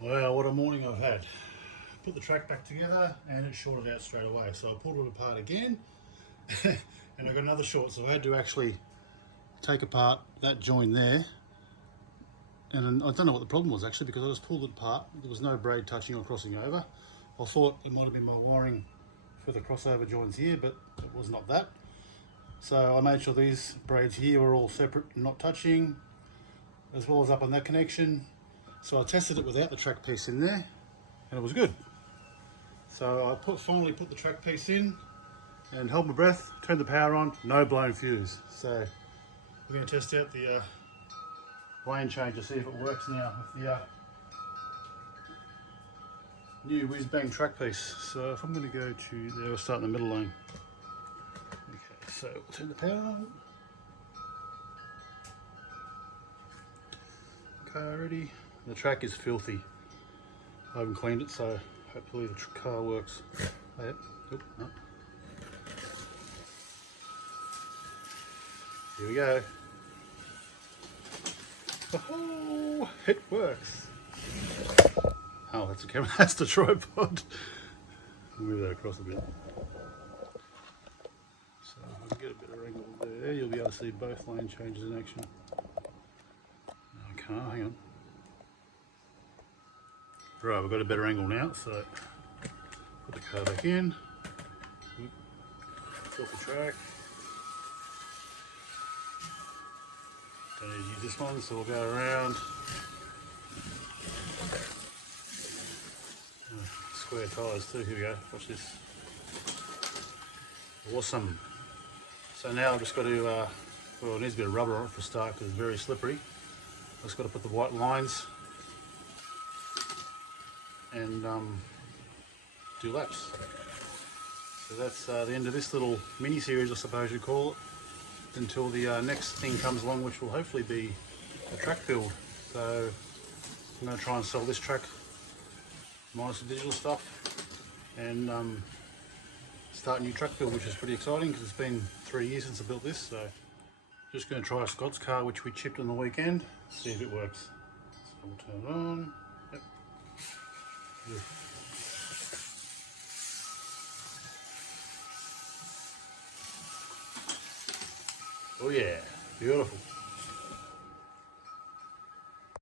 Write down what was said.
Well, what a morning I've had. Put the track back together and it shorted out straight away. So I pulled it apart again and I got another short. So I had to actually take apart that join there. And I don't know what the problem was actually, because I just pulled it apart. There was no braid touching or crossing over. I thought it might have been my wiring for the crossover joints here, but it was not that. So I made sure these braids here were all separate and not touching, as well as up on that connection. So I tested it without the track piece in there and it was good. So I finally put the track piece in and held my breath, turned the power on, no blown fuse. So we're going to test out the lane change to see if it works now with the new whiz bang track piece. So if I'm going to go to there, we'll start in the middle lane. Okay, so we'll turn the power on. Okay, ready. The track is filthy. I haven't cleaned it, so hopefully the car works. Oh, yep. Oop, no. Here we go. Oh, it works. Oh, that's a camera. That's the tripod. Move that across a bit. So if we get a better angle there, you'll be able to see both lane changes in action. Okay, hang on. Right, we've got a better angle now, so put the car back in. Off the track. Don't need to use this one, so we'll go around. Square tyres too, here we go, watch this. Awesome. So now I've just got to, well, it needs a bit of rubber on it for a start because it's very slippery. I've just got to put the white lines and do laps. So that's the end of this little mini series, I suppose you'd call it, until the next thing comes along, which will hopefully be a track build. So I'm going to try and sell this track minus the digital stuff and start a new track build, which is pretty exciting because it's been 3 years since I built this. So just going to try Scott's car, which we chipped on the weekend, see if it works. So we'll turn it on. Yep. Good. Oh yeah, beautiful.